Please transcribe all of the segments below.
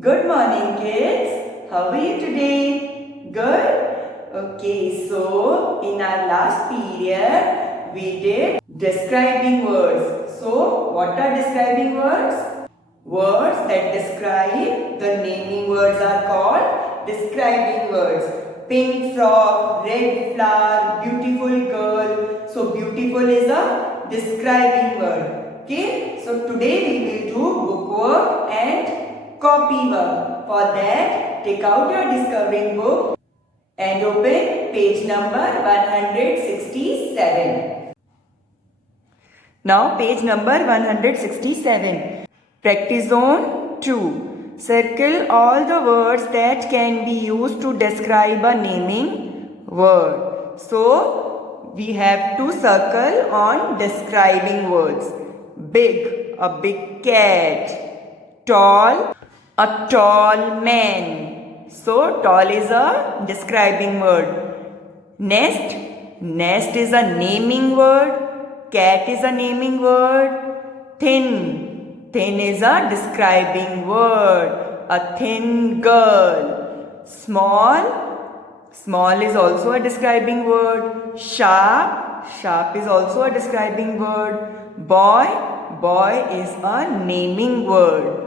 Good morning, kids. How are you today? Good? Okay, so in our last period, we did describing words. So, what are describing words? Words that describe the naming words are called describing words. Pink frog, red flower, beautiful girl. So, beautiful is a describing word. Okay, so today we will do bookwork and copy work. For that, take out your discovering book and open page number 167. Now page number 167. Practice zone 2. Circle all the words that can be used to describe a naming word. So we have to circle on describing words. Big, a big cat. Tall, a tall man. So tall is a describing word. Nest, nest is a naming word. Cat is a naming word. Thin, thin is a describing word. A thin girl. Small, small is also a describing word. Sharp, sharp is also a describing word. Boy, boy is a naming word.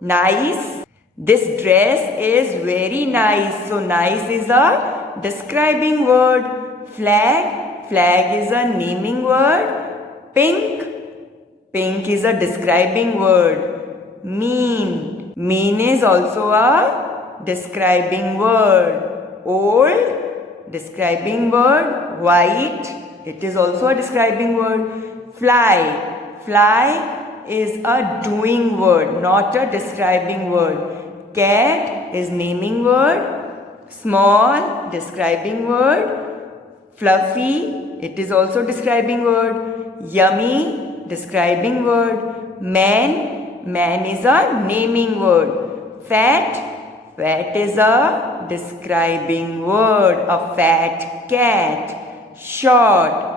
Nice, this dress is very nice. So nice is a describing word. Flag, flag is a naming word. Pink, pink is a describing word. Mean, mean is also a describing word. Old, describing word. White, it is also a describing word. Fly, fly is a doing word, not a describing word. Cat is naming word. Small, describing word. Fluffy, it is also describing word. Yummy, describing word. Man, man is a naming word. Fat, fat is a describing word. A fat cat. Short,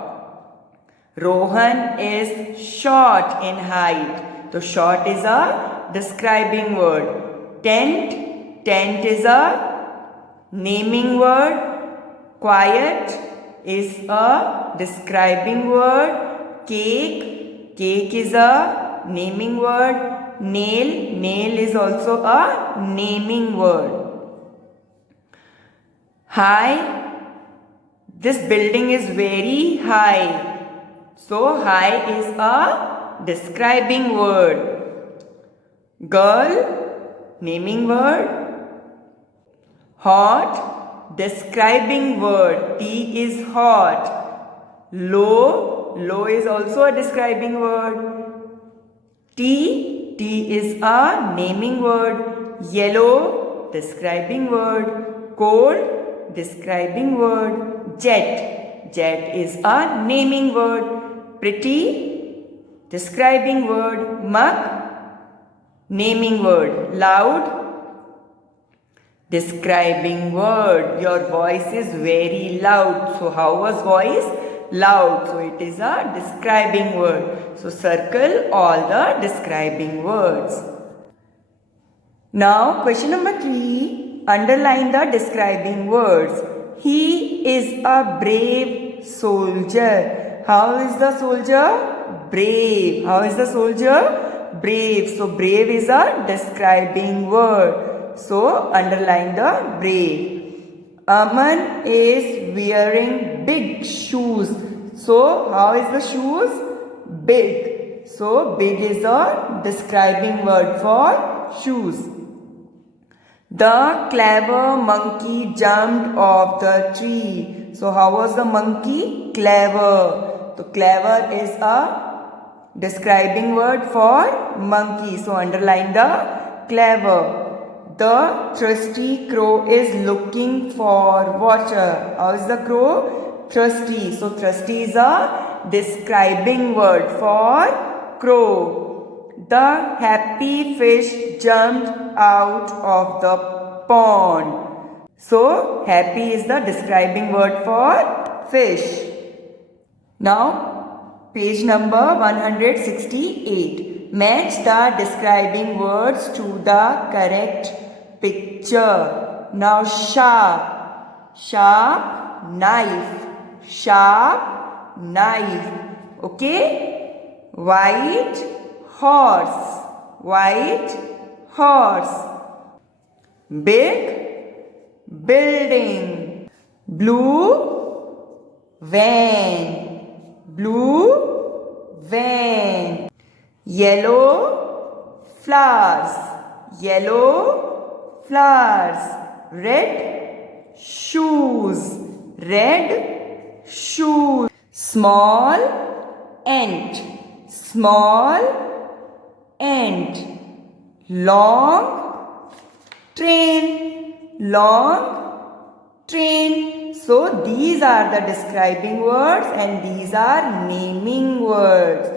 Rohan is short in height. So short is a describing word. Tent, tent is a naming word. Quiet is a describing word. Cake, cake is a naming word. Nail, nail is also a naming word. High, this building is very high. So high is a describing word. Girl, naming word. Hot, describing word. Tea is hot. Low, low is also a describing word. Tea, tea is a naming word. Yellow, describing word. Cold, describing word. Jet, jet is a naming word. Pretty, describing word. Mug, naming word. Loud, describing word. Your voice is very loud. So how was voice? Loud. So it is a describing word. So circle all the describing words. Now question number 3. Underline the describing words. He is a brave soldier. How is the soldier? Brave. How is the soldier? Brave. So brave is a describing word. So underline the brave. Aman is wearing big shoes. So how is the shoes? Big. So big is a describing word for shoes. The clever monkey jumped off the tree. So how was the monkey? Clever. So clever is a describing word for monkey. So underline the clever. The thirsty crow is looking for water. How is the crow? Thirsty. So thirsty is a describing word for crow. The happy fish jumped out of the pond. So happy is the describing word for fish. Now page number 168. Match the describing words to the correct picture. Now sharp, sharp knife, sharp knife. Okay. White horse, white horse. Big building, blue van, blue van. Yellow flowers, yellow flowers. Red shoes, red shoes. Small ant, small ant. Long train, long train. So these are the describing words and these are naming words.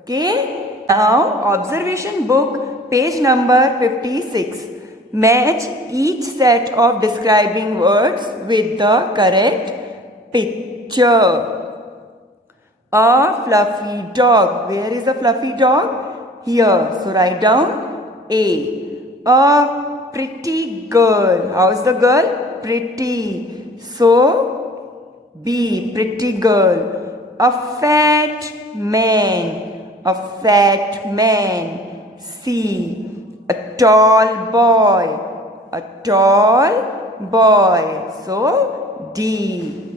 Okay. Now observation book, page number 56. Match each set of describing words with the correct picture. A fluffy dog. Where is a fluffy dog? Here. So write down A. A pretty girl. How is the girl? Pretty. So B. Pretty girl. A fat man. A fat man. C. A tall boy. A tall boy. So D.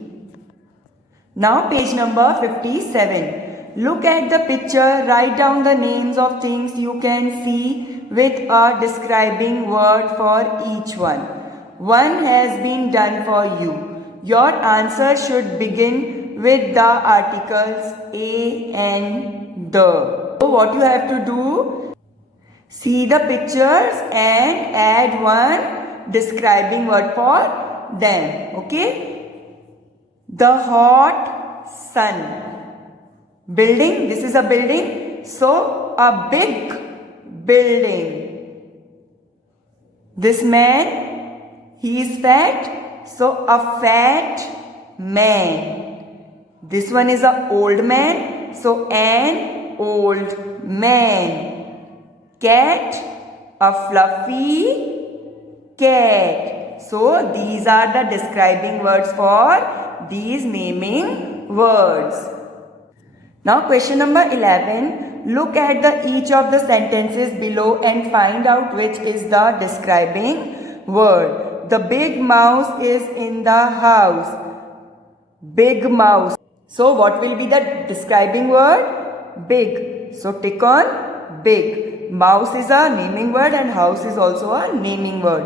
Now page number 57. Look at the picture. Write down the names of things you can see with a describing word for each one. One has been done for you. Your answer should begin with the articles a and the. So what you have to do? See the pictures and add one describing word for them. Okay? The hot sun. Building. This is a building. So a big building. This man, he is fat. So a fat man. This one is an old man. So an old man. Cat, a fluffy cat. So these are the describing words for these naming words. Now question number 11. Look at each of the sentences below and find out which is the describing word. The big mouse is in the house. Big mouse. So what will be the describing word? Big. So tick on big. Mouse is a naming word and house is also a naming word.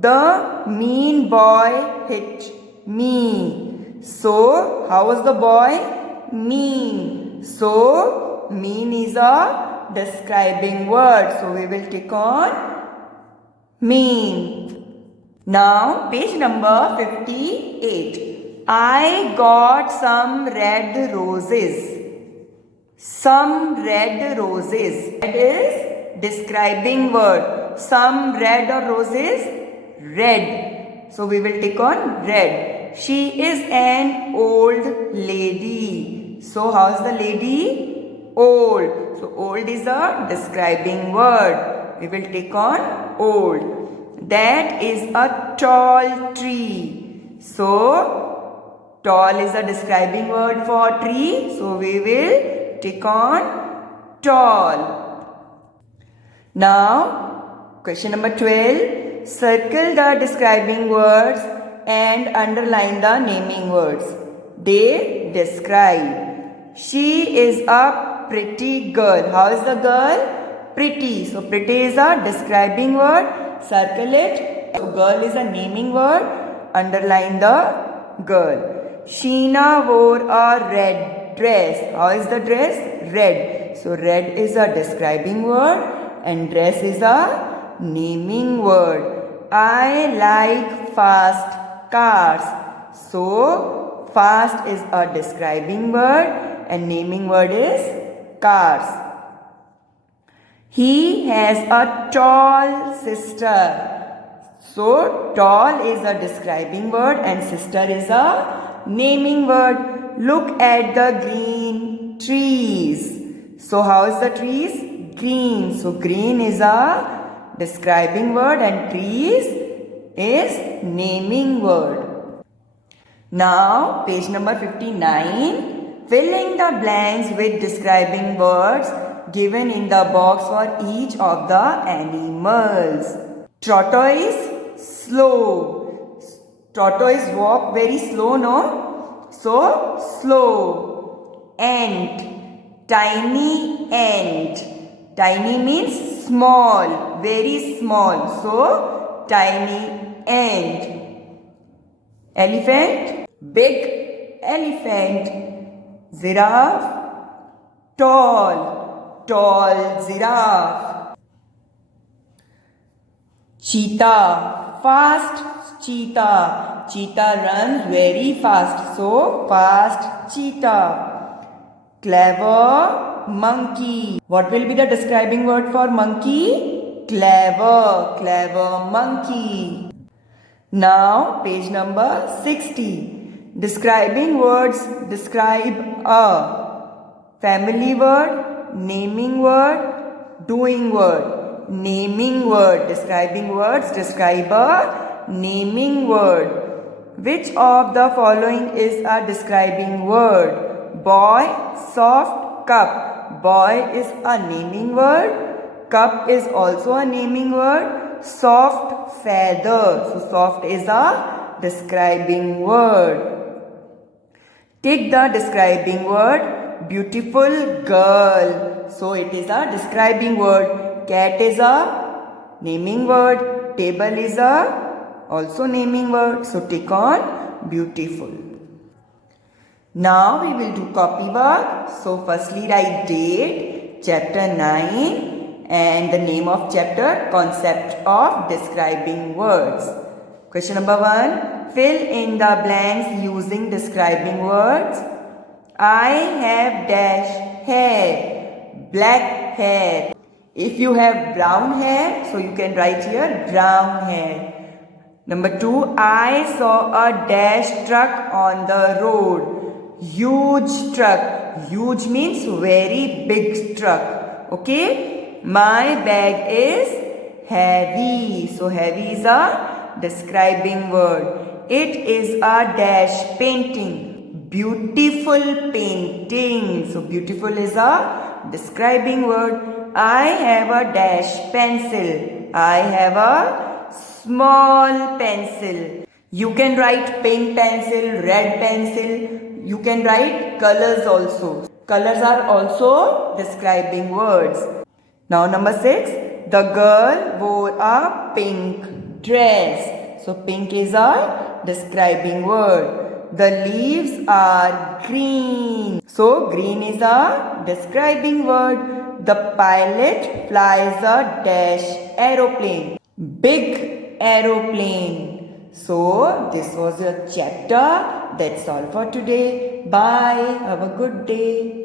The mean boy hit me. So how was the boy? Mean. So mean is a describing word. So we will tick on mean. Now page number 58. I got some red roses. Some red roses. Red is describing word. Some red or roses? Red. So we will tick on red. She is an old lady. So how is the lady? Old. So old is a describing word. We will tick on old. That is a tall tree. So tall is a describing word for tree. So we will tick on tall. Now question number 12. Circle the describing words and underline the naming words. They describe. She is a pretty girl. How is the girl? Pretty. So pretty is a describing word. Circle it. So girl is a naming word. Underline the girl. Sheena wore a red dress. How is the dress? Red. So red is a describing word and dress is a naming word. I like fast cars. So fast is a describing word and naming word is cars. He has a tall sister. So tall is a describing word and sister is a naming word. Look at the green trees. So how is the trees? green. So green is a describing word and trees is naming word. Now page number 59. Filling the blanks with describing words given in the box for each of the animals. Tortoise, slow. Tortoise walk very slow, no? So, slow. Ant, tiny ant. Tiny means small, very small. So, tiny ant. Elephant, big elephant. Giraffe, tall, tall giraffe. Cheetah, fast cheetah. Cheetah runs very fast, so fast cheetah. Clever monkey. What will be the describing word for monkey? Clever, clever monkey. Now page number 60. Describing words describe a family word, naming word, doing word. Naming word. Describing words describe a naming word. Which of the following is a describing word? Boy, soft cup. Boy is a naming word. Cup is also a naming word. Soft feather. So soft is a describing word. Take the describing word beautiful girl. So it is a describing word. Cat is a naming word. Table is a also naming word. So take on beautiful. Now we will do copy work. So firstly write date, chapter 9 and the name of chapter, concept of describing words. Question number 1. Fill in the blanks using describing words. I have dash hair, black hair. If you have brown hair, so you can write here brown hair. Number 2. I saw a dash truck on the road. Huge truck. Huge means very big truck. Okay. My bag is heavy. So heavy is a describing word. It is a dash painting. Beautiful painting. So beautiful is a describing word. I have a dash pencil. I have a small pencil. You can write pink pencil, red pencil. You can write colors also. Colors are also describing words. Now number 6. The girl wore a pink dress. So pink is a describing word. The leaves are green. So green is a describing word. The pilot flies a dash aeroplane. Big aeroplane. So this was a chapter. That's all for today. Bye. Have a good day.